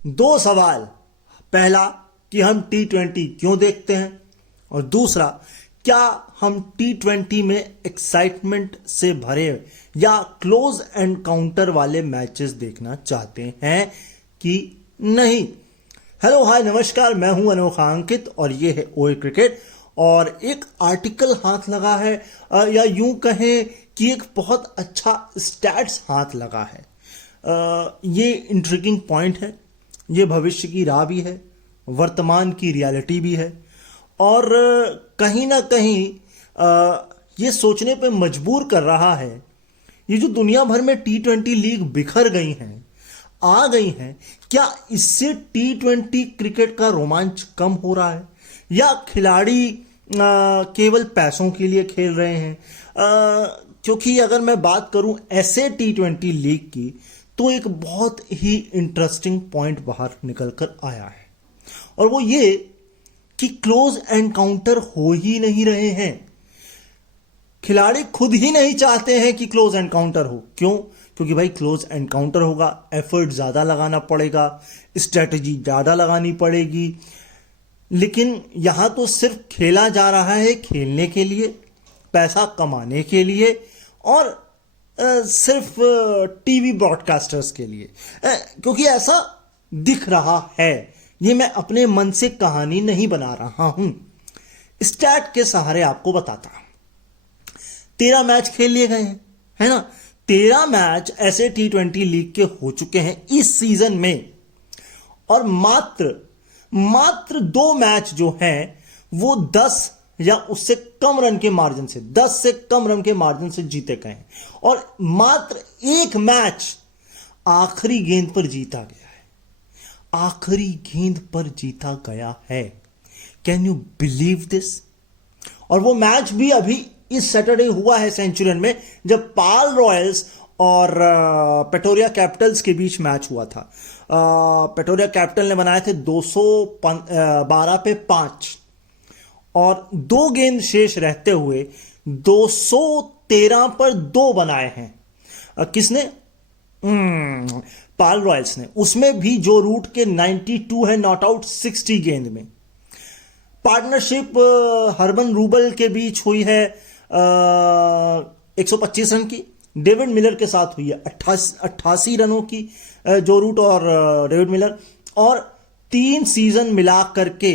दो सवाल। पहला कि हम T20 क्यों देखते हैं, और दूसरा क्या हम T20 में एक्साइटमेंट से भरे या क्लोज एनकाउंटर वाले मैचेस देखना चाहते हैं कि नहीं। हेलो हाय नमस्कार, मैं हूं अनोखा अंकित और ये है ओए क्रिकेट। और एक आर्टिकल हाथ लगा है, या यूं कहें कि एक बहुत अच्छा स्टैट्स हाथ लगा है। ये इंट्रिगिंग पॉइंट है, ये भविष्य की राह भी है, वर्तमान की रियलिटी भी है, और कहीं ना कहीं ये सोचने पे मजबूर कर रहा है। ये जो दुनिया भर में T20 लीग बिखर गई हैं, आ गई हैं, क्या इससे T20 क्रिकेट का रोमांच कम हो रहा है, या खिलाड़ी केवल पैसों के लिए खेल रहे हैं? क्योंकि अगर मैं बात करूं ऐसे T20 लीग की, तो एक बहुत ही इंटरेस्टिंग पॉइंट बाहर निकल कर आया है, और वो ये कि क्लोज एनकाउंटर हो ही नहीं रहे हैं। खिलाड़ी खुद ही नहीं चाहते हैं कि क्लोज एनकाउंटर हो। क्यों? क्योंकि भाई क्लोज एनकाउंटर होगा, एफर्ट ज्यादा लगाना पड़ेगा, स्ट्रेटजी ज्यादा लगानी पड़ेगी। लेकिन यहां तो सिर्फ खेला जा रहा है खेलने के लिए, पैसा कमाने के लिए, और सिर्फ टीवी ब्रॉडकास्टर्स के लिए, क्योंकि ऐसा दिख रहा है। ये मैं अपने मन से कहानी नहीं बना रहा हूं, स्टैट के सहारे आपको बताता। 13 मैच खेल लिए गए हैं, है ना। 13 मैच ऐसे T20 लीग के हो चुके हैं इस सीजन में, और मात्र 2 मैच जो हैं वो 10 या उससे कम रन के मार्जिन से, 10 से कम रन के मार्जिन से जीते गए हैं, और मात्र 1 मैच आखिरी गेंद पर जीता गया है। आखिरी गेंद पर जीता गया है। Can you believe this? और वो मैच भी अभी इस सैटरडे हुआ है सेंचुरियन में, जब पाल रॉयल्स और पेटोरिया कैपिटल्स के बीच मैच हुआ था। पेटोरिया कैपिटल ने बनाए थे 212 पे 5, और 2 गेंद शेष रहते हुए 213 पर 2 बनाए हैं। किसने? पाल रॉयल्स ने। उसमें भी जो रूट के 92 है नॉट आउट 60 गेंद में। पार्टनरशिप हरमन रूबल के बीच हुई है 125 रन की, डेविड मिलर के साथ हुई है 88 रनों की, जो रूट और डेविड मिलर। और 3 सीजन मिला करके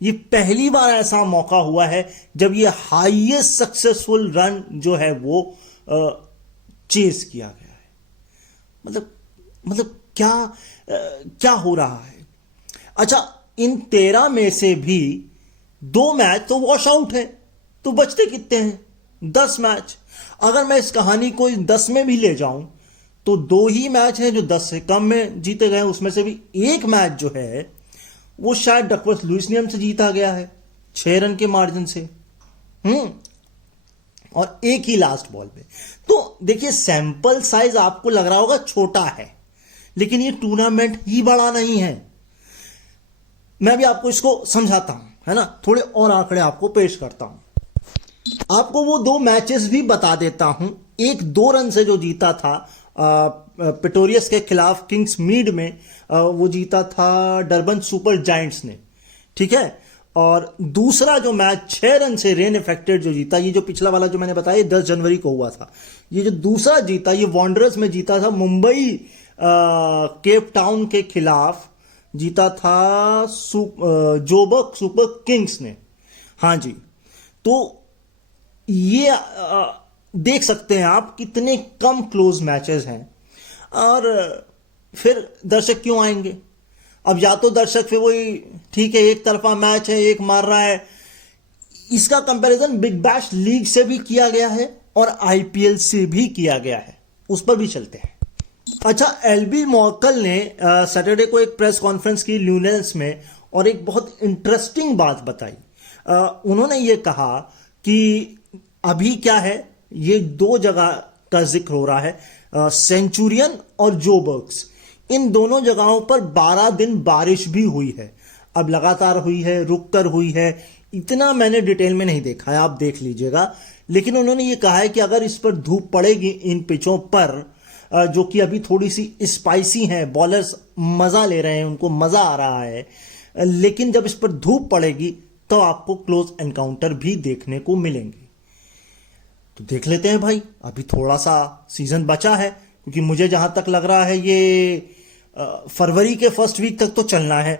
ये पहली बार ऐसा मौका हुआ है जब ये हाईएस्ट सक्सेसफुल रन जो है वो चेज किया गया है। मतलब क्या हो रहा है? अच्छा, इन 13 में से भी 2 मैच तो वॉश आउट है, तो बचते कितने हैं? 10 मैच। अगर मैं इस कहानी को 10 में भी ले जाऊं, तो 2 ही मैच हैं जो 10 से कम में जीते गए। उसमें से भी 1 मैच जो है वो शायद डकवर्थ लुईस नियम से जीता गया है 6 रन के मार्जिन से, और 1 ही लास्ट बॉल पे। तो देखिए, सैंपल साइज आपको लग रहा होगा छोटा है, लेकिन ये टूर्नामेंट ही बड़ा नहीं है। मैं भी आपको इसको समझाता हूं, है ना। थोड़े और आंकड़े आपको पेश करता हूं। आपको वो 2 मैचेस भी बता देता हूं। एक 2 रन से जो जीता था पिटोरियस के खिलाफ किंग्स मीड में, वो जीता था डरबन सुपर जायंट्स ने, ठीक है। और दूसरा जो मैच 6 रन से रेन इफेक्टेड जो जीता, ये जो पिछला वाला जो मैंने बताया 10 जनवरी को हुआ था, ये जो दूसरा जीता ये वॉन्डरर्स में जीता था, मुंबई केप टाउन के खिलाफ जीता था जोबर्ग सुपर किंग्स ने। हाँ जी, तो ये देख सकते हैं आप कितने कम क्लोज मैचेस हैं। और फिर दर्शक क्यों आएंगे? अब या तो दर्शक फिर वही, ठीक है एक तरफा मैच है, एक मार रहा है। इसका कंपैरिजन बिग बैश लीग से भी किया गया है और आईपीएल से भी किया गया है, उस पर भी चलते हैं। अच्छा, एलबी मॉर्कल ने सैटरडे को एक प्रेस कॉन्फ्रेंस की ल्यूनेल्स में, और एक बहुत इंटरेस्टिंग बात बताई। उन्होंने ये कहा कि अभी क्या है, ये 2 जगह का जिक्र हो रहा है, सेंचुरियन और जोबर्ग्स। इन दोनों जगहों पर 12 दिन बारिश भी हुई है। अब लगातार हुई है, रुक कर हुई है, इतना मैंने डिटेल में नहीं देखा है, आप देख लीजिएगा। लेकिन उन्होंने ये कहा है कि अगर इस पर धूप पड़ेगी इन पिचों पर, जो कि अभी थोड़ी सी स्पाइसी हैं, बॉलर्स मजा ले रहे हैं, उनको मजा आ रहा है, लेकिन जब इस पर धूप पड़ेगी तो आपको क्लोज एनकाउंटर भी देखने को मिलेंगे। तो देख लेते हैं भाई, अभी थोड़ा सा सीजन बचा है, क्योंकि मुझे जहां तक लग रहा है ये फरवरी के फर्स्ट वीक तक तो चलना है,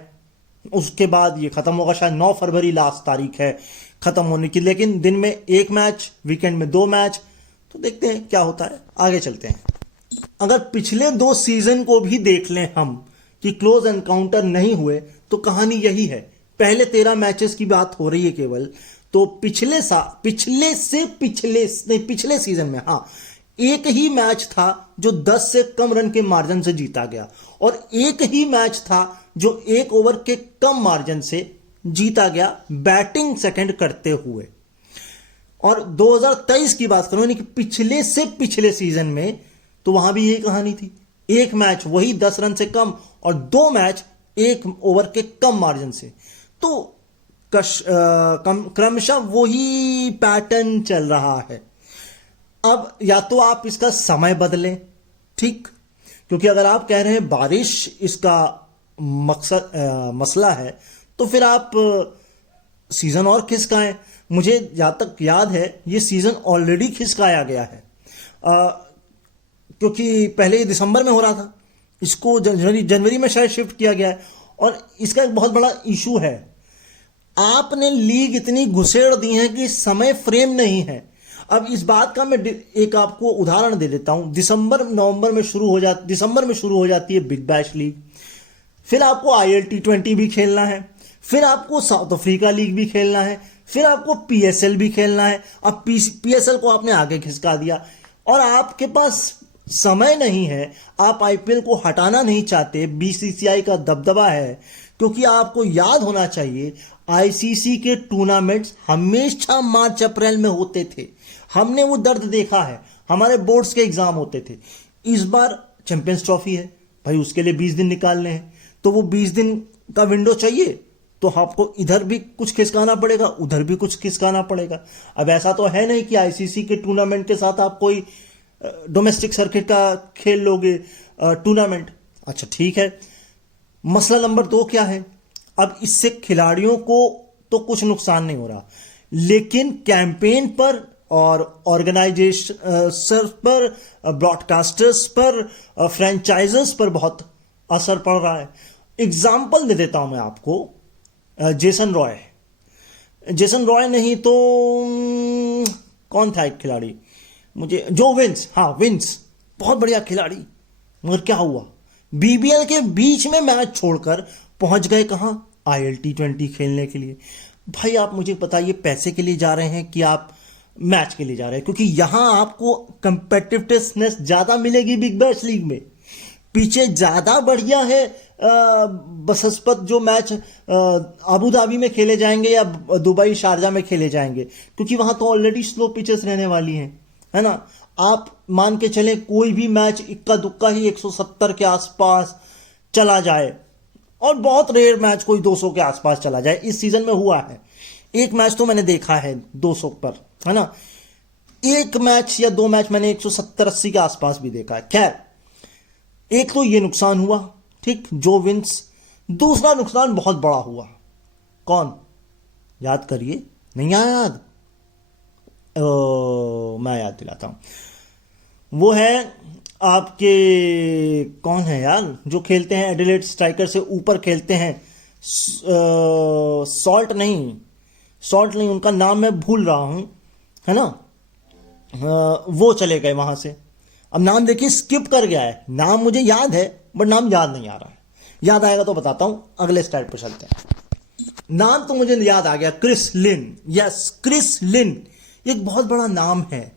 उसके बाद ये खत्म होगा। शायद 9 फरवरी लास्ट तारीख है खत्म होने की, लेकिन दिन में 1 मैच, वीकेंड में 2 मैच, तो देखते हैं क्या होता है। आगे चलते हैं। अगर पिछले 2 सीजन को भी देख लें हम कि क्लोज एनकाउंटर नहीं हुए, तो कहानी यही है। पहले 13 मैचेस की बात हो रही है केवल, तो पिछले सीजन में हाँ, एक ही मैच था जो 10 से कम रन के मार्जिन से जीता गया, और एक ही मैच था जो 1 ओवर के कम मार्जिन से जीता गया बैटिंग सेकंड करते हुए। और 2023 की बात करूं, यानी कि पिछले से पिछले सीजन में, तो वहां भी यही कहानी थी। एक मैच वही 10 रन से कम और 2 मैच 1 ओवर के कम मार्जिन से। तो क्रमशः वही पैटर्न चल रहा है। अब या तो आप इसका समय बदलें, ठीक, क्योंकि अगर आप कह रहे हैं बारिश इसका मसला है, तो फिर आप सीजन और खिसकाएं। मुझे जहां तक याद है ये सीजन ऑलरेडी खिसकाया गया है, क्योंकि पहले ये दिसंबर में हो रहा था, इसको जनवरी में शायद शिफ्ट किया गया है। और इसका एक बहुत बड़ा इशू है, आपने लीग इतनी घुसेड़ दी है कि समय फ्रेम नहीं है। अब इस बात का मैं एक आपको उदाहरण दे देता हूं। दिसंबर में शुरू हो जाती है बिग बैश लीग, फिर आपको IL T20 भी खेलना है, फिर आपको साउथ अफ्रीका लीग भी खेलना है, फिर आपको PSL भी खेलना है। अब PSL को आपने आगे खिसका दिया, और आपके पास समय नहीं है, आप IPL को हटाना नहीं चाहते, BCCI का दबदबा है, क्योंकि आपको याद होना चाहिए ICC के टूर्नामेंट्स हमेशा मार्च अप्रैल में होते थे। हमने वो दर्द देखा है, हमारे बोर्ड्स के एग्जाम होते थे। इस बार चैंपियंस ट्रॉफी है भाई, उसके लिए 20 दिन निकालने हैं, तो वो 20 दिन का विंडो चाहिए, तो आपको इधर भी कुछ खिसकाना पड़ेगा, उधर भी कुछ खिसकाना पड़ेगा। अब ऐसा तो है नहीं कि ICC के टूर्नामेंट के साथ आप कोई डोमेस्टिक सर्किट का खेल लोगे टूर्नामेंट। अच्छा ठीक है, मसला नंबर 2 क्या है? अब इससे खिलाड़ियों को तो कुछ नुकसान नहीं हो रहा, लेकिन कैंपेन पर और ऑर्गेनाइजेशन पर, ब्रॉडकास्टर्स पर, फ्रेंचाइजर्स पर बहुत असर पड़ रहा है। एग्जाम्पल दे देता हूं मैं आपको, जेसन रॉय नहीं तो कौन था एक खिलाड़ी, मुझे जो विंस, हाँ विंस, बहुत बढ़िया खिलाड़ी, मगर क्या हुआ, BBL के बीच में मैच छोड़कर पहुंच गए कहां, IL T20 खेलने के लिए। भाई आप मुझे बताइए, पैसे के लिए जा रहे हैं कि आप मैच के लिए जा रहे हैं? क्योंकि यहां आपको कंपेटिटिवनेस ज्यादा मिलेगी बिग बैश लीग में। पीछे ज्यादा बढ़िया है बसस्पत जो मैच अबू धाबी में खेले जाएंगे या दुबई शारजा में खेले जाएंगे, क्योंकि वहां तो ऑलरेडी स्लो पिचेस रहने वाली हैं, है ना। आप मान के चलें कोई भी मैच इक्का दुक्का ही 170 के आसपास चला जाए, और बहुत रेयर मैच कोई 200 के आसपास चला जाए। इस सीजन में हुआ है, एक मैच तो मैंने देखा है 200 पर, है ना। एक मैच या 2 मैच मैंने 170-80 के आसपास भी देखा है। खैर, एक तो ये नुकसान हुआ, ठीक, जो विंस। दूसरा नुकसान बहुत बड़ा हुआ, कौन, याद करिए, नहीं याद, मैं याद दिलाता हूं। वो है आपके, कौन है यार, जो खेलते हैं एडिलेड स्ट्राइकर से ऊपर खेलते हैं, सॉल्ट नहीं, उनका नाम मैं भूल रहा हूं, है ना। वो चले गए वहां से। अब नाम देखिए स्किप कर गया है, नाम मुझे याद है बट नाम याद नहीं आ रहा है। याद आएगा तो बताता हूं, अगले स्लाइड पर चलते हैं। नाम तो मुझे याद आ गया, Chris Lynn. Yes, Chris Lynn एक बहुत बड़ा नाम है,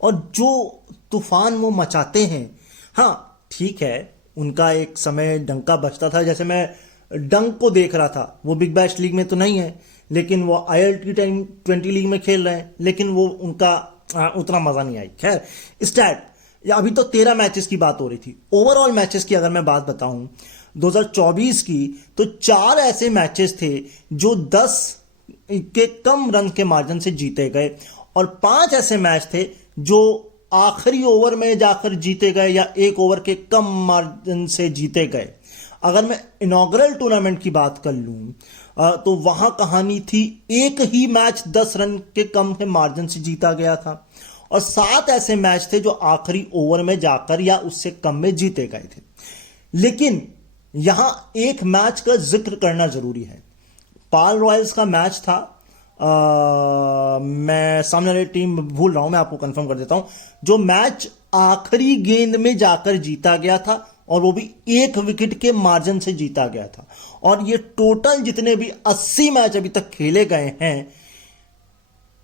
और जो तूफान वो मचाते हैं, हाँ ठीक है, उनका एक समय डंका बजता था। जैसे मैं डंक को देख रहा था, वो बिग बैश लीग में तो नहीं है, लेकिन वो IL T20 लीग में खेल रहे हैं, लेकिन वो उनका उतना मजा नहीं आई। खैर, स्टैट, अभी तो 13 मैचेस की बात हो रही थी। ओवरऑल मैचेस की अगर मैं बात बताऊं 2024 की, तो 4 ऐसे मैचेस थे जो 10 के कम रन के मार्जिन से जीते गए, और 5 ऐसे मैच थे जो आखिरी ओवर में जाकर जीते गए या एक ओवर के कम मार्जिन से जीते गए। अगर मैं इनॉग्रल टूर्नामेंट की बात कर लूं तो वहां कहानी थी, एक ही मैच 10 रन के कम के मार्जिन से जीता गया था और 7 ऐसे मैच थे जो आखिरी ओवर में जाकर या उससे कम में जीते गए थे। लेकिन यहां एक मैच का जिक्र करना जरूरी है। पाल रॉयल्स का मैच था, मैं सामने वाली टीम भूल रहा हूं, मैं आपको कंफर्म कर देता हूं, जो मैच आखिरी गेंद में जाकर जीता गया था और वो भी 1 विकेट के मार्जिन से जीता गया था। और ये टोटल जितने भी 80 मैच अभी तक खेले गए हैं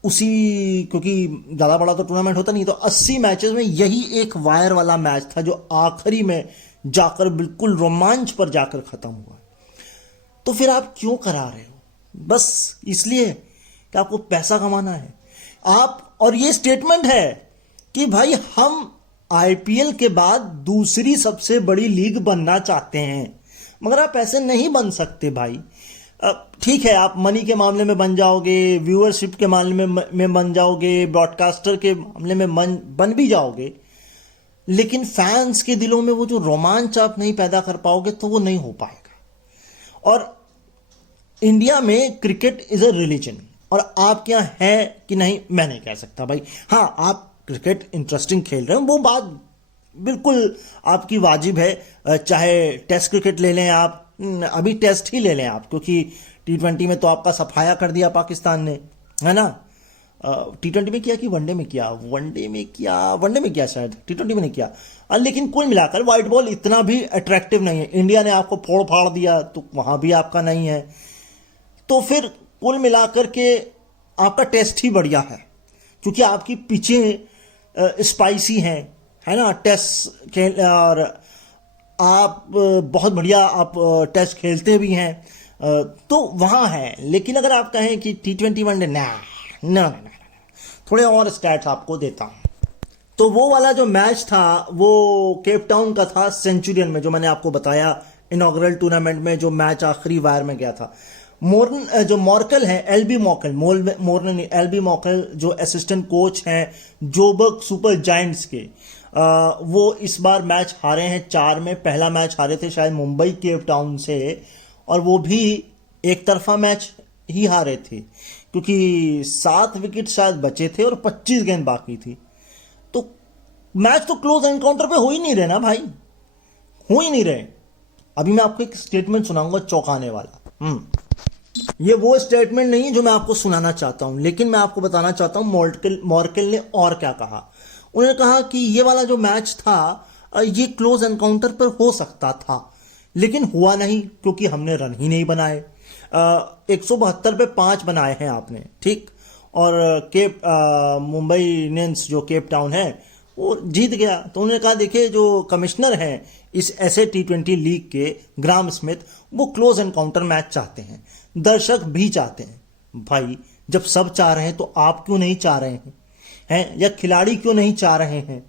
उसी, क्योंकि ज्यादा बड़ा तो टूर्नामेंट होता नहीं, तो 80 मैचेस में यही एक वायर वाला मैच था जो आखिरी में जाकर बिल्कुल रोमांच पर जाकर खत्म हुआ। तो फिर आप क्यों करा रहे हो? बस इसलिए कि आपको पैसा कमाना है आप। और ये स्टेटमेंट है कि भाई हम आईपीएल के बाद दूसरी सबसे बड़ी लीग बनना चाहते हैं, मगर आप ऐसे नहीं बन सकते भाई। ठीक है, आप मनी के मामले में बन जाओगे, व्यूअरशिप के मामले में बन जाओगे, ब्रॉडकास्टर के मामले में बन भी जाओगे, लेकिन फैंस के दिलों में वो जो रोमांच आप नहीं पैदा कर पाओगे तो वो नहीं हो पाएगा। और इंडिया में क्रिकेट इज अ रिलीजन, और आपके यहाँ है कि नहीं मैं नहीं कह सकता भाई। हाँ, आप क्रिकेट इंटरेस्टिंग खेल रहे हो, वो बात बिल्कुल आपकी वाजिब है। चाहे टेस्ट क्रिकेट ले लें आप, अभी टेस्ट ही ले लें आप, क्योंकि T20 में तो आपका सफाया कर दिया पाकिस्तान ने, है ना। T20 में किया कि वनडे में किया? वनडे में किया शायद, T20 में नहीं किया। लेकिन कुल मिलाकर व्हाइट बॉल इतना भी अट्रैक्टिव नहीं है। इंडिया ने आपको फोड़ फाड़ दिया तो वहां भी आपका नहीं है। तो फिर कुल मिलाकर के आपका टेस्ट ही बढ़िया है, क्योंकि आपकी पिचें स्पाइसी हैं, है ना। टेस्ट खेल और आप बहुत बढ़िया आप टेस्ट खेलते भी हैं, तो वहां है। लेकिन अगर आप कहें कि T20 वनडे, ना, थोड़े और स्टैट्स आपको देता हूं। तो वो वाला जो मैच था वो केप टाउन का था, सेंचुरियन में, जो मैंने आपको बताया इनॉग्रल टूर्नामेंट में जो मैच आखिरी वायर में गया था। जो मॉर्कल है, एलबी मॉर्कल जो असिस्टेंट कोच हैं जोबर्ग सुपर जायंट्स के, वो इस बार मैच हारे हैं 4 में। पहला मैच हारे थे शायद मुंबई केप टाउन से, और वो भी एक तरफा मैच ही हारे थे, क्योंकि 7 विकेट शायद बचे थे और 25 गेंद बाकी थी। तो मैच तो क्लोज एनकाउंटर पे हो ही नहीं रहे ना भाई, हो ही नहीं रहे। अभी मैं आपको एक स्टेटमेंट सुनाऊंगा चौंकाने वाला। ये वो स्टेटमेंट नहीं है जो मैं आपको सुनाना चाहता हूं, लेकिन मैं आपको बताना चाहता हूं मॉर्कल ने और क्या कहा। उन्होंने कहा कि ये वाला जो मैच था ये क्लोज एनकाउंटर पर हो सकता था, लेकिन हुआ नहीं, क्योंकि हमने रन ही नहीं बनाए। 172 पे 5 बनाए हैं आपने, ठीक। और मुंबई इंडियंस जो केप टाउन है वो जीत गया। तो उन्होंने कहा देखिए, जो कमिश्नर हैं इस ऐसे T20 लीग के, ग्राम स्मिथ, वो क्लोज एनकाउंटर मैच चाहते हैं, दर्शक भी चाहते हैं। भाई जब सब चाह रहे हैं तो आप क्यों नहीं चाह रहे हैं, या खिलाड़ी क्यों नहीं चाह रहे हैं,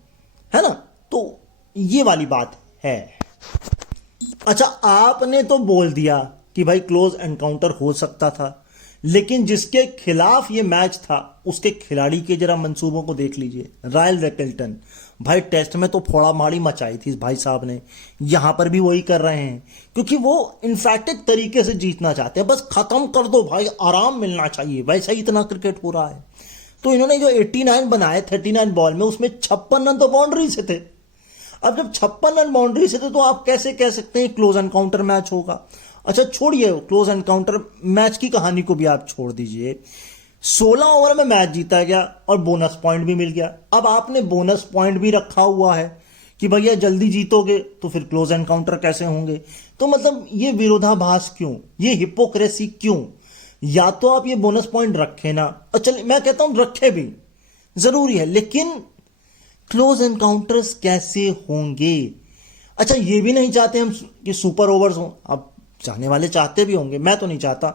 है ना। तो ये वाली बात है। अच्छा, आपने तो बोल दिया कि भाई क्लोज एनकाउंटर हो सकता था, लेकिन जिसके खिलाफ ये मैच था उसके खिलाड़ी के जरा मंसूबों को देख लीजिए। रायल रेकल्टन, भाई टेस्ट में तो फोड़ा माड़ी मचाई थी भाई साहब ने, यहां पर भी वही कर रहे हैं, क्योंकि वो इन्फैक्टिक तरीके से जीतना चाहते हैं। बस खत्म कर दो भाई, आराम मिलना चाहिए, वैसा ही इतना क्रिकेट हो रहा है। तो इन्होंने जो 89 बनाए 39 बॉल में, उसमें 56 रन तो बाउंड्री से थे। अब जब 56 रन बाउंड्री से थे तो आप कैसे कह सकते हैं क्लोज एनकाउंटर मैच होगा? अच्छा छोड़िए क्लोज एनकाउंटर मैच की कहानी को भी आप छोड़ दीजिए। 16 ओवर में मैच जीता गया और बोनस पॉइंट भी मिल गया। अब आपने बोनस पॉइंट भी रखा हुआ है कि भैया जल्दी जीतोगे तो फिर क्लोज एनकाउंटर कैसे होंगे? तो मतलब ये विरोधाभास क्यों, ये हिपोक्रेसी क्यों? या तो आप ये बोनस पॉइंट रखें ना, और चलिए मैं कहता हूं रखे भी, जरूरी है, लेकिन क्लोज एनकाउंटर्स कैसे होंगे? अच्छा, ये भी नहीं चाहते हम कि सुपर ओवर्स हो। अब चाहने वाले चाहते भी होंगे, मैं तो नहीं चाहता,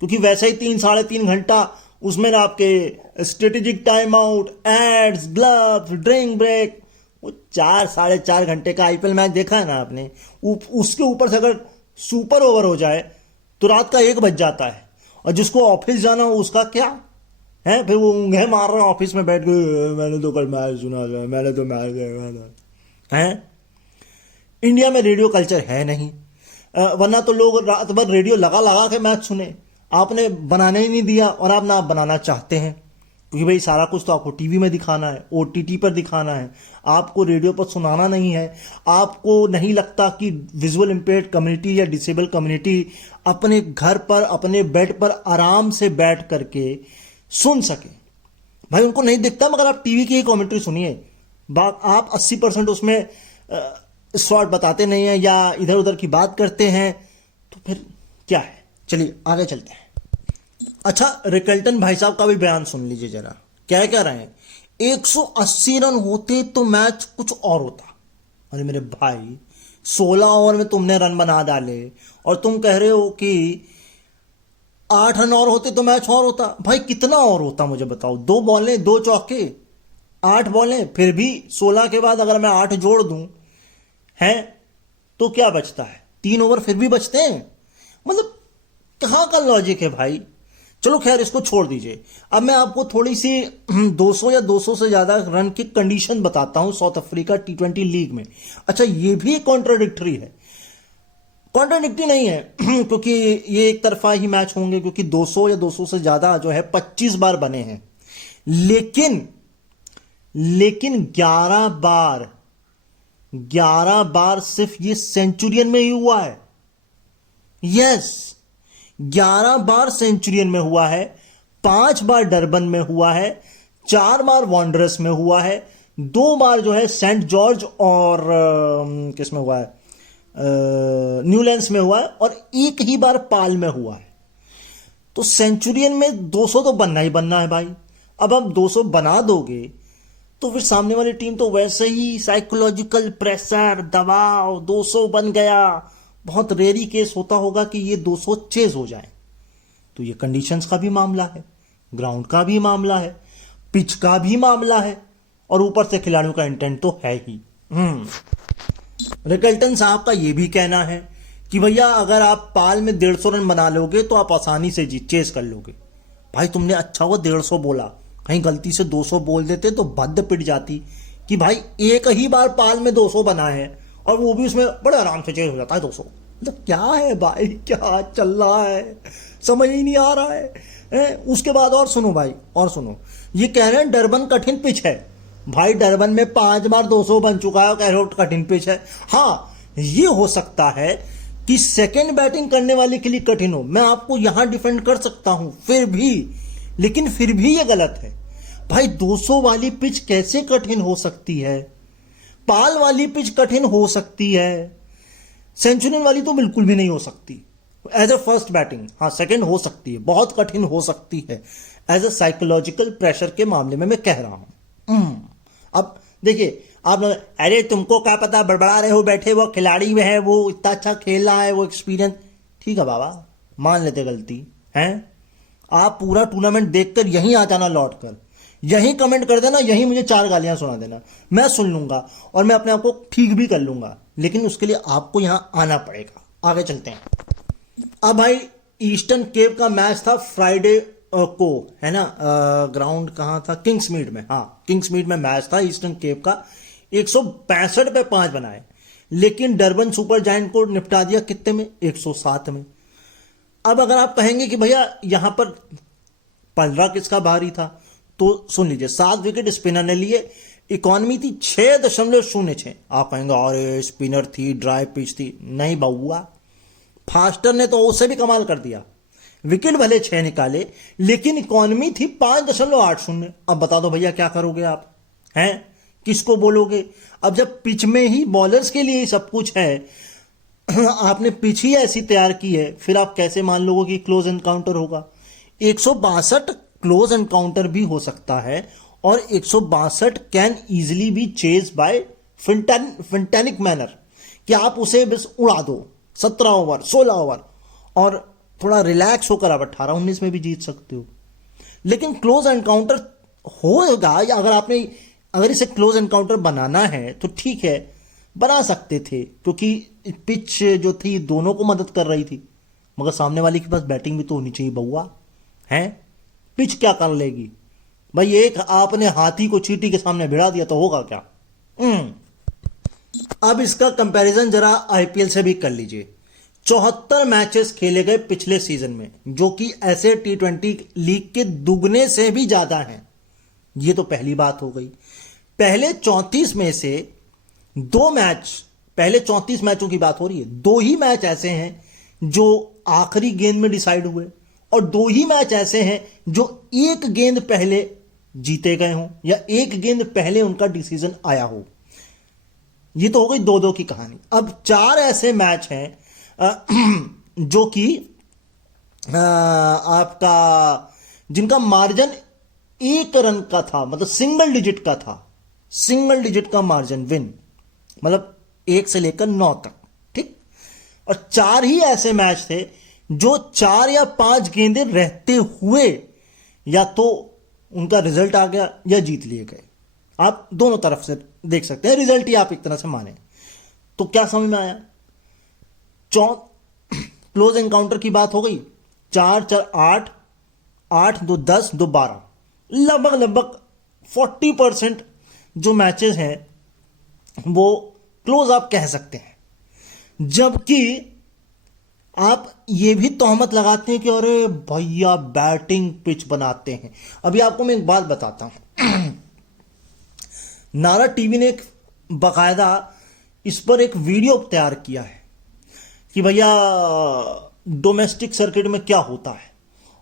क्योंकि वैसे ही 3-3.5 घंटा उसमें ना आपके strategic time out, ads, gloves, drink break, वो 4-4.5 घंटे का आईपीएल मैच देखा है ना आपने। उसके ऊपर से अगर सुपर ओवर हो जाए तो रात का 1 बज जाता है, और जिसको ऑफिस जाना हो उसका क्या, हैं, फिर वो ऊँघे मार रहे हैं ऑफिस में बैठ के, मैंने तो कल मैच सुना था, मैंने तो मैच देखा था। हैं, इंडिया में रेडियो कल्चर है नहीं। वरना तो लोग रात भर रेडियो लगा लगा के मैच सुने। आपने बनाने ही नहीं दिया, और आप ना आप बनाना चाहते हैं, क्योंकि भाई सारा कुछ तो आपको टीवी में दिखाना है, ओटीटी पर दिखाना है, आपको रेडियो पर सुनाना नहीं है। आपको नहीं लगता कि विजुअल इम्पेयर्ड कम्युनिटी या डिसेबल कम्युनिटी अपने घर पर, अपने बेड पर आराम से बैठ करके सुन सके। भाई उनको नहीं दिखता, मगर आप टीवी की ही कमेंट्री सुनिए, आप 80% उसमें शॉर्ट बताते नहीं हैं या इधर उधर की बात करते हैं, तो फिर क्या है। चलिए आगे चलते हैं। अच्छा, रिकल्टन भाई साहब का भी बयान सुन लीजिए जरा, क्या कह रहे हैं। 180 रन होते तो मैच कुछ और होता। अरे मेरे भाई, 16 ओवर में तुमने रन बना डाले, और तुम कह रहे हो कि 8 रन और होते तो मैच और होता। भाई कितना और होता मुझे बताओ। 2 बॉलें 2 चौके, 8 बॉलें, फिर भी 16 के बाद अगर मैं 8 जोड़ दूं हैं, तो क्या बचता है? 3 ओवर फिर भी बचते हैं। मतलब कहाँ का लॉजिक है भाई। चलो खैर, इसको छोड़ दीजिए। अब मैं आपको थोड़ी सी 200 या 200 से ज्यादा रन की कंडीशन बताता हूं साउथ अफ्रीका T20 लीग में। अच्छा, ये भी कॉन्ट्राडिक्टरी है। कॉन्ट्राडिक्टरी नहीं है क्योंकि ये एक तरफा ही मैच होंगे, क्योंकि 200 या 200 से ज्यादा जो है 25 बार बने हैं। लेकिन 11 बार सिर्फ ये सेंचुरियन में ही हुआ है। यस, 11 बार सेंचुरियन में हुआ है, 5 बार डरबन में हुआ है, 4 बार वॉन्डरस में हुआ है, 2 बार जो है सेंट जॉर्ज और किस में हुआ है, न्यूलैंड्स में हुआ है, और एक ही बार पाल में हुआ है। तो सेंचुरियन में 200 तो बनना ही बनना है भाई। अब आप 200 बना दोगे तो फिर सामने वाली टीम तो वैसे ही साइकोलॉजिकल प्रेशर, दबाव, 200 बन गया। बहुत रेयरी केस होता होगा कि ये 200 चेज हो जाए। तो ये कंडीशंस का भी मामला है, ग्राउंड का भी मामला है, पिच का भी मामला है, और ऊपर से खिलाड़ियों का इंटेंट तो है ही। रिकल्टन साहब का ये भी कहना है कि भैया अगर आप पाल में 150 रन बना लोगे तो आप आसानी से चेस कर लोगे। भाई तुमने अच्छा हुआ 150 बोला, कहीं गलती से 200 बोल देते तो बद्द पिट जाती कि भाई एक ही बार पाल में 200 बना है, और वो भी उसमें बड़े आराम से चेस हो जाता है 200। मतलब क्या है भाई, क्या चल रहा है, समझ ही नहीं आ रहा है। उसके बाद और सुनो भाई, और सुनो, ये कह रहे हैं डरबन कठिन पिच है। भाई डरबन में 5 बार 200 बन चुका है, कह रहे हो कठिन पिच है। हाँ, ये हो सकता है कि सेकंड बैटिंग करने वाले के लिए कठिन हो, मैं आपको यहां डिफेंड कर सकता हूं, लेकिन फिर भी ये गलत है। भाई 200 वाली पिच कैसे कठिन हो सकती है? पाल वाली पिच कठिन हो सकती है, सेंचुरियन वाली तो बिल्कुल भी नहीं हो सकती। एज ए फर्स्ट बैटिंग हाँ सेकंड हो सकती है, बहुत कठिन हो सकती है। एज ए साइकोलॉजिकल प्रेशर के मामले में मैं कह रहा हूं। अब देखिए, आप अरे तुमको क्या पता, बड़बड़ा रहे हो बैठे, वो खिलाड़ी में है, वो इतना अच्छा खेल रहा है, वो एक्सपीरियंस। ठीक है बाबा, मान लेते गलती है। आप पूरा टूर्नामेंट देखकर यहीं आ जाना, लौट कर यहीं कमेंट कर देना, यहीं मुझे 4 गालियां सुना देना, मैं सुन लूंगा और मैं अपने आप को ठीक भी कर लूंगा। लेकिन उसके लिए आपको यहां आना पड़ेगा। आगे चलते हैं। अब भाई ईस्टर्न केप का मैच था फ्राइडे को, है ना। ग्राउंड कहां था? किंग्समीड में। हाँ, किंग्समीड में मैच था ईस्टर्न केप का। 165 पे 5 बनाए, लेकिन डरबन सुपर जायंट को निपटा दिया कितने में? 107 में। अब अगर आप कहेंगे कि भैया यहां पर पलरा किसका भारी था, तो सुन लीजिए, 7 विकेट स्पिनर ने लिए, इकॉनमी थी 6.06। आप कहेंगे अरे स्पिनर थी, ड्राई पिच थी। नहीं बउआ, फास्टर ने तो उससे भी कमाल कर दिया। विकेट भले 6 निकाले, लेकिन इकॉनमी थी 5.80। अब बता दो भैया क्या करोगे आप, हैं किसको बोलोगे? अब जब पिच में ही बॉलर्स के लिए सब कुछ है, आपने पिच ही ऐसी तैयार की है, फिर आप कैसे मान लोगे कि क्लोज एनकाउंटर होगा? 162 क्लोज एनकाउंटर भी हो सकता है, और 162 can easily be chase by फिंटेनिक मैनर, कि आप उसे बस उड़ा दो। 17 ओवर, 16 ओवर, और थोड़ा रिलैक्स होकर आप 18-19 में भी जीत सकते हो। लेकिन क्लोज एनकाउंटर होगा, या अगर इसे क्लोज एनकाउंटर बनाना है तो ठीक है, बना सकते थे, क्योंकि पिच जो थी दोनों को मदद कर रही थी। मगर सामने वाले के पास बैटिंग भी तो होनी चाहिए बउआ, हैं। पिच क्या कर लेगी भाई। एक आपने हाथी को चींटी के सामने भिड़ा दिया तो होगा क्या। अब इसका कंपैरिजन जरा आईपीएल से भी कर लीजिए। 74 मैचेस खेले गए पिछले सीजन में, जो कि ऐसे टी20 लीग के दुगने से भी ज्यादा हैं। ये तो पहली बात हो गई। पहले 34 में से दो मैच, पहले 34 मैचों की बात हो रही है, दो ही मैच ऐसे हैं जो आखिरी गेंद में डिसाइड हुए, और दो ही मैच ऐसे हैं जो एक गेंद पहले जीते गए हों या एक गेंद पहले उनका डिसीजन आया हो। ये तो हो गई दो दो की कहानी। अब चार ऐसे मैच हैं जो कि आपका जिनका मार्जिन 1 रन का था, मतलब सिंगल डिजिट का था, सिंगल डिजिट का मार्जिन विन, मतलब 1 से लेकर 9 तक, ठीक। और चार ही ऐसे मैच थे जो 4 या 5 गेंदें रहते हुए या तो उनका रिजल्ट आ गया या जीत लिए गए। आप दोनों तरफ से देख सकते हैं, रिजल्ट ही आप एक तरह से माने। तो क्या समझ में आया। क्लोज एनकाउंटर की बात हो गई, 4-4 8, 8-2 10, 2 12, लगभग 40% जो मैचेस हैं वो क्लोज आप कह सकते हैं। जबकि आप ये भी तोहमत लगाते हैं कि अरे भैया बैटिंग पिच बनाते हैं। अभी आपको मैं एक बात बताता हूं। नारा टीवी ने एक बाकायदा इस पर एक वीडियो तैयार किया है कि भैया डोमेस्टिक सर्किट में क्या होता है,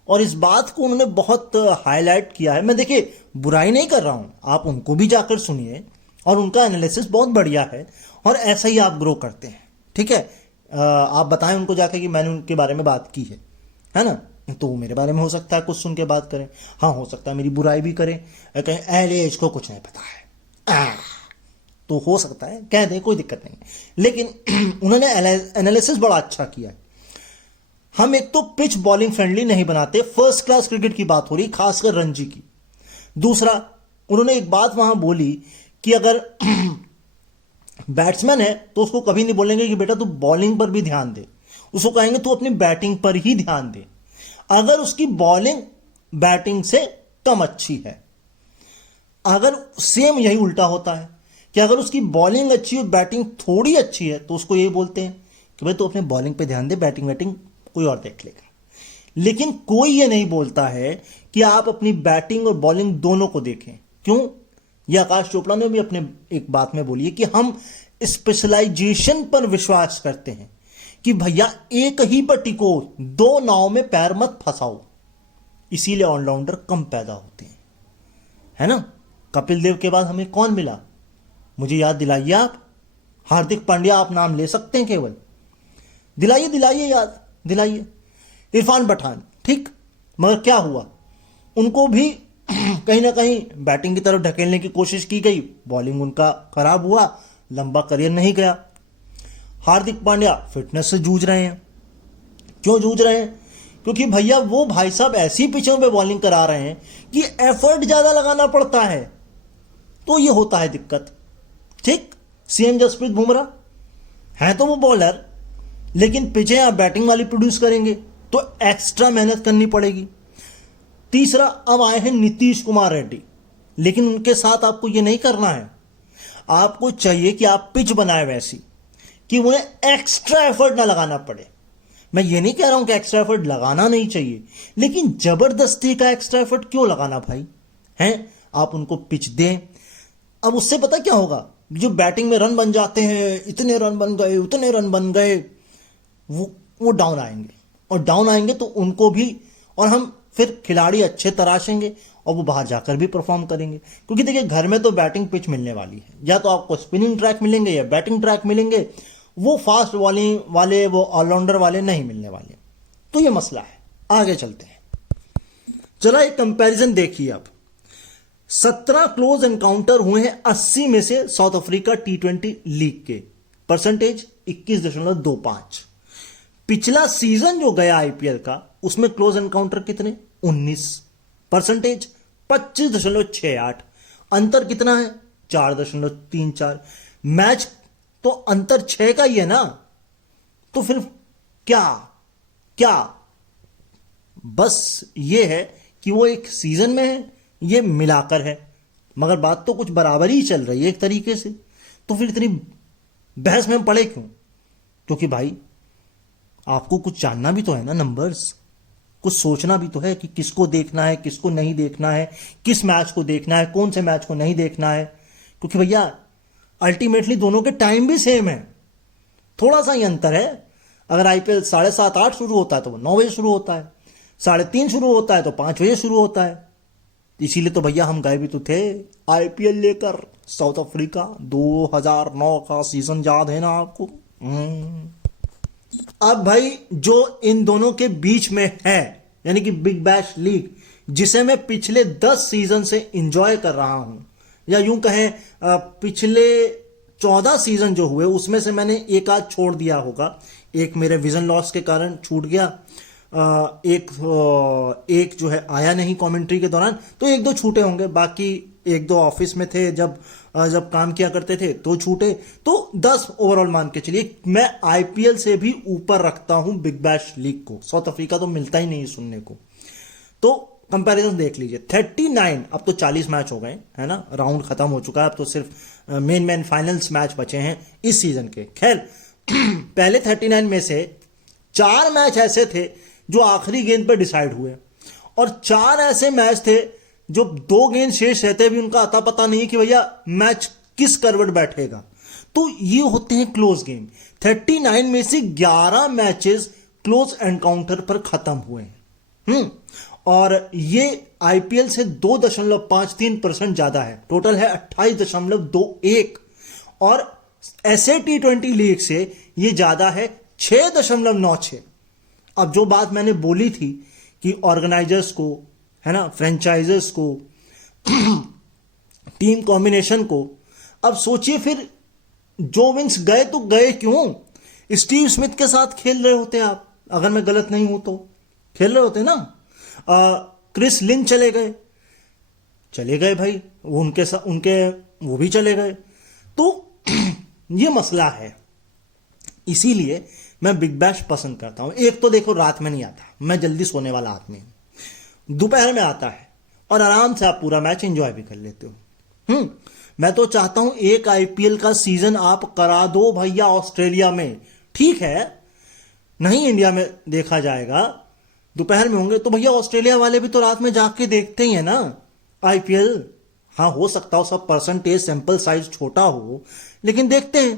और इस बात को उन्होंने बहुत हाईलाइट किया है। मैं देखिए बुराई नहीं कर रहा हूं, आप उनको भी जाकर सुनिए, और उनका एनालिसिस बहुत बढ़िया है, और ऐसा ही आप ग्रो करते हैं, ठीक है। आप बताएं उनको जाकर कि मैंने उनके बारे में बात की है ना। तो मेरे बारे में हो सकता है कुछ सुन के बात करें, हाँ हो सकता है मेरी बुराई भी करें, कहें अरे इसको कुछ नहीं पता है, तो हो सकता है कह दें, कोई दिक्कत नहीं। लेकिन उन्होंने एनालिसिस बड़ा अच्छा किया है। हम एक तो पिच बॉलिंग फ्रेंडली नहीं बनाते, फर्स्ट क्लास क्रिकेट की बात हो रही, खासकर रणजी की। दूसरा, उन्होंने एक बात वहां बोली कि अगर बैट्समैन है तो उसको कभी नहीं बोलेंगे कि बेटा तू बॉलिंग पर भी ध्यान दे, उसको कहेंगे तू अपनी बैटिंग पर ही ध्यान दे। अगर उसकी बॉलिंग बैटिंग से कम अच्छी है, अगर सेम यही उल्टा होता है कि अगर उसकी बॉलिंग अच्छी और बैटिंग थोड़ी अच्छी है तो उसको यही बोलते हैं कि भाई तू अपने बॉलिंग पे ध्यान दे, बैटिंग बैटिंग कोई और देख लेगा। लेकिन कोई ये नहीं बोलता है कि आप अपनी बैटिंग और बॉलिंग दोनों को देखें। क्यों? ये आकाश चोपड़ा ने भी अपने एक बात में बोली है कि हम स्पेशलाइजेशन पर विश्वास करते हैं कि भैया एक ही पर टिको, दो नाव में पैर मत फंसाओ। इसीलिए ऑलराउंडर कम पैदा होते हैं, है ना। कपिल देव के बाद हमें कौन मिला, मुझे याद दिलाइए आप। हार्दिक पांड्या आप नाम ले सकते हैं केवल, दिलाइए दिलाइए याद दिलाइए। इरफान पठान, ठीक, मगर क्या हुआ, उनको भी कहीं ना कहीं बैटिंग की तरफ ढकेलने की कोशिश की गई, बॉलिंग उनका खराब हुआ, लंबा करियर नहीं गया। हार्दिक पांड्या फिटनेस से जूझ रहे हैं। क्यों जूझ रहे हैं? क्योंकि भैया वो भाई साहब ऐसी पिचों पे बॉलिंग करा रहे हैं कि एफर्ट ज्यादा लगाना पड़ता है, तो ये होता है दिक्कत, ठीक। सीएम जसप्रीत बुमराह हैं तो वो बॉलर, लेकिन पिचें आप बैटिंग वाली प्रोड्यूस करेंगे तो एक्स्ट्रा मेहनत करनी पड़ेगी। तीसरा, अब आए हैं नीतीश कुमार रेड्डी, लेकिन उनके साथ आपको ये नहीं करना है। आपको चाहिए कि आप पिच बनाए वैसी कि उन्हें एक्स्ट्रा एफर्ट ना लगाना पड़े। मैं ये नहीं कह रहा हूं कि एक्स्ट्रा एफर्ट लगाना नहीं चाहिए, लेकिन जबरदस्ती का एक्स्ट्रा एफर्ट क्यों लगाना भाई, हैं। आप उनको पिच दें। अब उससे पता क्या होगा, जो बैटिंग में रन बन जाते हैं, इतने रन बन गए उतने रन बन गए, वो डाउन आएंगे, और डाउन आएंगे तो उनको भी, और हम फिर खिलाड़ी अच्छे तराशेंगे और वो बाहर जाकर भी परफॉर्म करेंगे। क्योंकि देखिए घर में तो बैटिंग पिच मिलने वाली है, या तो आपको स्पिनिंग ट्रैक मिलेंगे या बैटिंग ट्रैक मिलेंगे, वो फास्ट बॉलिंग वाले, वो ऑलराउंडर वाले नहीं मिलने वाले। तो ये मसला है। आगे चलते हैं, जरा एक कंपैरिजन देखिए आप। 17 क्लोज एनकाउंटर हुए हैं 80 में से साउथ अफ्रीका टी20 लीग के, परसेंटेज 21.25। पिछला सीजन जो गया आईपीएल का, उसमें क्लोज एनकाउंटर कितने, 19, परसेंटेज 25.68। अंतर कितना है, 4.34 मैच, तो अंतर 6 का ही है ना। तो फिर क्या क्या बस ये है कि वो एक सीजन में है, ये मिलाकर है, मगर बात तो कुछ बराबर ही चल रही है एक तरीके से। तो फिर इतनी बहस में हम पड़े क्यों? क्योंकि भाई आपको कुछ जानना भी तो है ना, नंबर्स, कुछ सोचना भी तो है कि किसको देखना है, किसको नहीं देखना है, किस मैच को देखना है, कौन से मैच को नहीं देखना है। क्योंकि भैया अल्टीमेटली दोनों के टाइम भी सेम है, थोड़ा सा ही अंतर है। अगर आईपीएल 7:30-8 शुरू होता है तो वो 9 बजे शुरू होता है, 3:30 शुरू होता है तो 5 बजे शुरू होता है। इसीलिए तो भैया हम गए भी तो थे आईपीएल लेकर साउथ अफ्रीका। 2009 का सीजन याद है ना आपको? अब भाई जो इन दोनों के बीच में है, यानी कि बिग बैश लीग, जिसे मैं पिछले 10 सीजन से एंजॉय कर रहा हूं, या यूं कहें पिछले 14 सीजन जो हुए उसमें से मैंने एक आध छोड़ दिया होगा। एक मेरे विजन लॉस के कारण छूट गया, एक जो है आया नहीं कमेंट्री के दौरान, तो एक दो छूटे होंगे। बाकी एक दो ऑफिस में थे जब काम किया करते थे तो छूटे। तो 10 ओवरऑल मान के चलिए। मैं आईपीएल से भी ऊपर रखता हूं बिग बैश लीग को। साउथ अफ्रीका तो मिलता ही नहीं सुनने को। तो कंपैरिजन देख लीजिए, 39, अब तो 40 मैच हो गए, है ना, राउंड खत्म हो चुका है। अब तो सिर्फ मेन फाइनल्स मैच बचे हैं इस सीजन के। खैर पहले 39 में से 4 मैच ऐसे थे जो आखिरी गेंद पर डिसाइड हुए, और 4 ऐसे मैच थे जो 2 गेंद शेष रहते भी उनका अता पता नहीं कि भैया मैच किस करवट बैठेगा। तो ये होते हैं क्लोज गेम। 39 में से 11 मैचेस क्लोज एनकाउंटर पर खत्म हुए हैं। और ये आईपीएल से 2.53% ज्यादा है। टोटल है 28.21, और ऐसे T20 लीग से ये ज्यादा है 6.96। अब जो बात मैंने बोली थी कि ऑर्गेनाइजर्स को, है ना, फ्रेंचाइजर्स को, टीम कॉम्बिनेशन को, अब सोचिए फिर जो विंग्स गए तो गए क्यों? स्टीव स्मिथ के साथ खेल रहे होते आप, अगर मैं गलत नहीं हूं तो खेल रहे होते ना। क्रिस लिन चले गए भाई, वो उनके वो भी चले गए। तो ये मसला है, इसीलिए मैं बिग बैश पसंद करता हूं। एक तो देखो रात में नहीं आता, मैं जल्दी सोने वाला आदमी हूं, दोपहर में आता है और आराम से आप पूरा मैच एंजॉय भी कर लेते हो। मैं तो चाहता हूं एक आईपीएल का सीजन आप करा दो भैया ऑस्ट्रेलिया में, ठीक है, नहीं इंडिया में देखा जाएगा, दोपहर में होंगे तो भैया ऑस्ट्रेलिया वाले भी तो रात में जाग के देखते ही है ना आईपीएल। हाँ, हो सकता हो सब परसेंटेज सैंपल साइज छोटा हो, लेकिन देखते हैं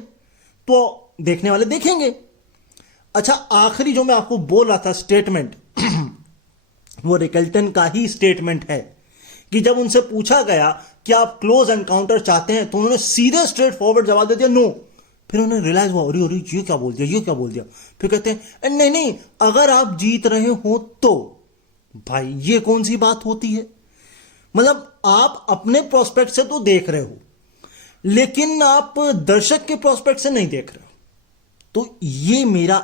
तो देखने वाले देखेंगे। अच्छा, आखिरी जो मैं आपको बोल रहा था स्टेटमेंट वो रिकल्टन का ही स्टेटमेंट है कि जब उनसे पूछा गया कि आप क्लोज एनकाउंटर चाहते हैं तो उन्होंने सीधे स्ट्रेट फॉरवर्ड जवाब दे दिया नो। फिर उन्हें रियलाइज हुआ, अरे ये क्या बोल दिया। फिर कहते हैं नहीं, अगर आप जीत रहे हो तो। भाई ये कौन सी बात होती है? मतलब आप अपने प्रोस्पेक्ट से तो देख रहे हो, लेकिन आप दर्शक के प्रोस्पेक्ट से नहीं देख रहे हो। तो ये मेरा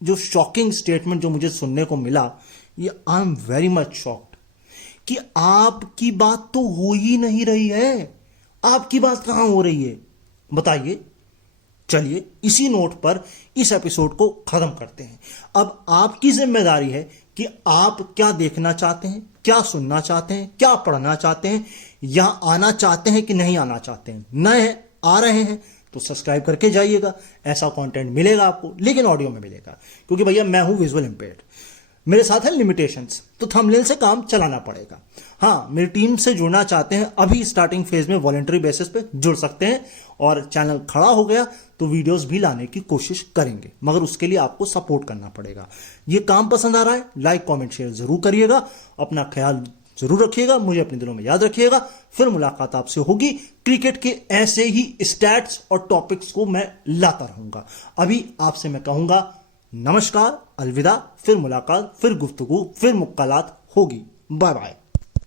जो शॉकिंग स्टेटमेंट जो मुझे सुनने को मिला, ये I am very much shocked कि आपकी बात तो हो ही नहीं रही है। आपकी बात कहां हो रही है बताइए। चलिए इसी नोट पर इस एपिसोड को खत्म करते हैं। अब आपकी जिम्मेदारी है कि आप क्या देखना चाहते हैं, क्या सुनना चाहते हैं, क्या पढ़ना चाहते हैं, यहां आना चाहते हैं कि नहीं आना चाहते हैं। नए आ रहे हैं तो सब्सक्राइब करके जाइएगा, ऐसा कंटेंट मिलेगा आपको, लेकिन ऑडियो में मिलेगा, क्योंकि भैया मैं हूं विजुअल इंपेयर्ड, मेरे साथ है लिमिटेशंस, तो थंबनेल से काम चलाना पड़ेगा। हाँ, मेरी टीम से जुड़ना चाहते हैं, अभी स्टार्टिंग फेज में वॉलंटरी बेसिस पे जुड़ सकते हैं, और चैनल खड़ा हो गया तो वीडियोस भी लाने की कोशिश करेंगे, मगर उसके लिए आपको सपोर्ट करना पड़ेगा। ये काम पसंद आ रहा है, लाइक कमेंट शेयर जरूर करिएगा, अपना ख्याल जरूर रखिएगा, मुझे अपने दिलों में याद रखिएगा। फिर मुलाकात आपसे होगी। क्रिकेट के ऐसे ही स्टैट्स और टॉपिक्स को मैं लाता रहूंगा। अभी आपसे मैं कहूंगा नमस्कार, अलविदा, फिर मुलाकात, फिर गुफ्तगू, फिर मुक्कालात होगी। Bye bye.